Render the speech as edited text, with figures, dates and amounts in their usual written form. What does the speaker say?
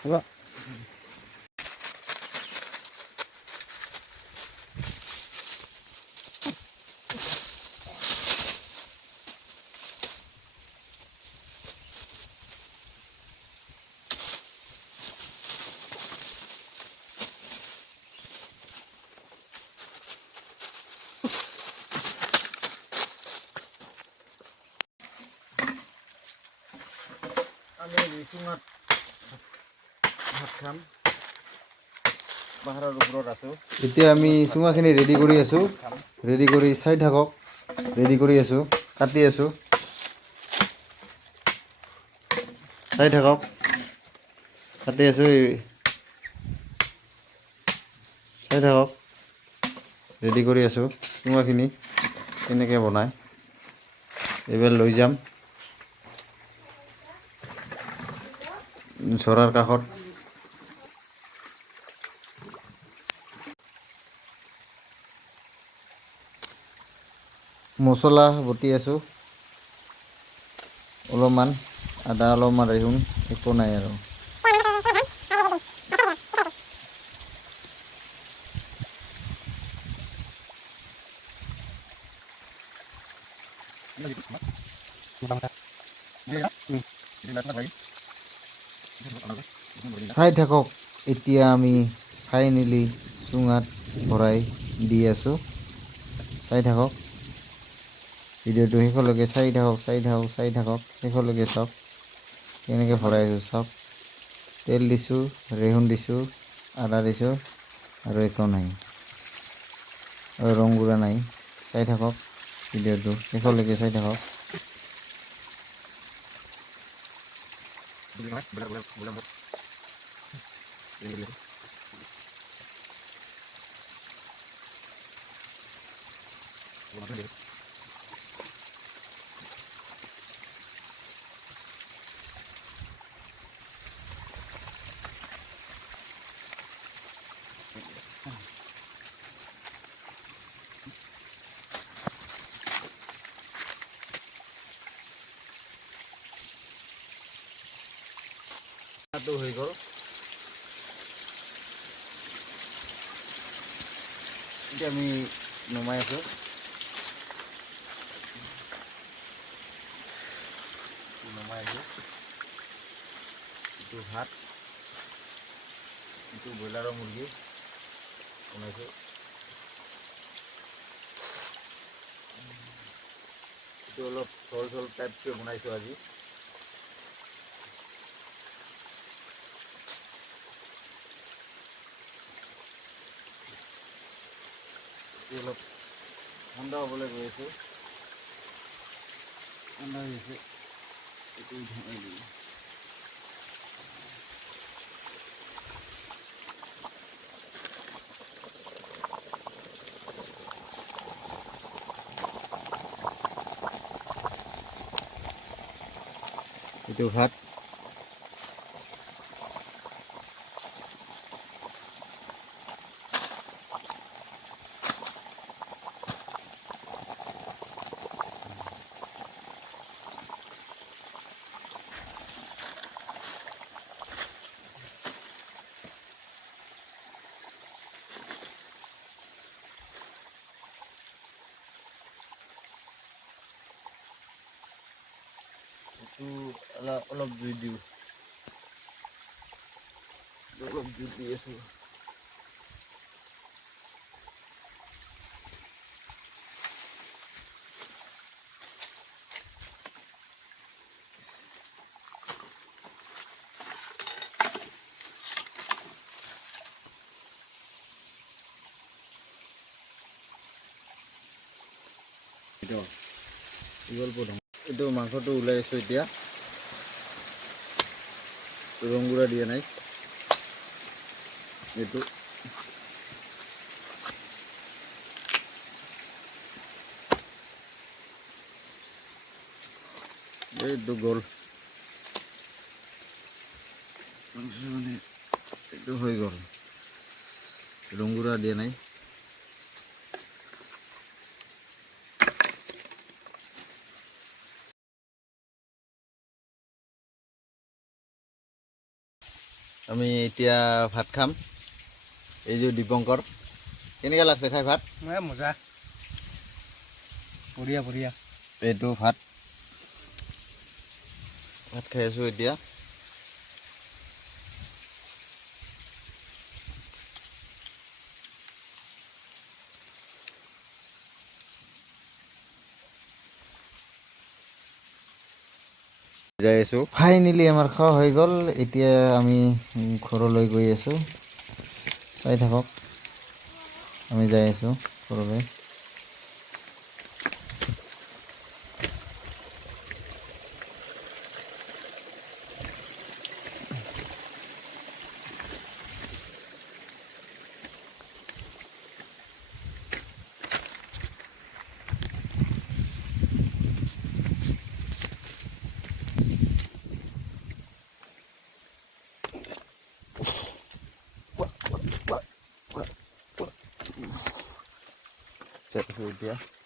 হ'ব আমি চুঙাত ভাত খাম পাহাৰৰ ওপৰত আছোঁ এতিয়া আমি চুঙাখিনি ৰেডি কৰি আছোঁ ৰেডি কৰি চাই থাকক ৰেডি কৰি আছোঁ কাটি আছোঁ চাই থাকক কাটি আছোঁ চাই থাকক ৰেডি কৰি আছোঁ চুঙাখিনি কেনেকৈ বনায় এইবাৰ লৈ যাম চৰাৰ কাষত মছলা বটি আছোঁ অলপমান আদা অলপমান ৰহুন একো নাই আৰু চাই থাকক এতিয়া আমি ফাইনেলি চুঙাত ভৰাই দি আছোঁ চাই থাকক ভিডিঅ'টো শেষলৈকে চাই থাকক শেষলৈকে চাওক কেনেকৈ ভৰাই আছোঁ চাওক তেল দিছোঁ ৰেহুন দিছোঁ আদা দিছোঁ আৰু একো নাই আৰু ৰং গুড়া নাই চাই থাকক ভিডিঅ'টো শেষলৈকে চাই থাকক হৈ গ'ল এতিয়া আমি নমাই আছোঁ এইটো ভাত এইটো ব্ৰইলাৰৰ মুৰ্গী বনাইছোঁ এইটো অলপ চল টাইপকৈ বনাইছোঁ আজি অলপ ঠাণ্ডা হ'বলৈ গৈ আছোঁ ঠাণ্ডা হৈ আছে এইটো ঢাকি দিলোঁ এইটো ভাত অলপ জুই দিওঁ অলপ জুই দি আছোঁ এইটো মাংসটো ওলাই আছোঁ এতিয়া ৰং গুড়া দিয়া নাই এইটো এইটো গ'ল মানে এইটো হৈ গ'ল ৰং গুড়া দিয়া নাই আমি এতিয়া ভাত খাম এই যে দীপঙ্কৰ কেনেকৈ লাগছে খাই ভাত মজা বঢ়িয়া বঢ়িয়া এইটো ভাত খাই আছোঁ এতিয়া যাই আছোঁ ফাইনেলি আমাৰ খোৱা হৈ গ'ল এতিয়া আমি ঘৰলৈ গৈ আছোঁ চাই থাকক আমি যাই আছোঁ ঘৰলৈ এতিয়া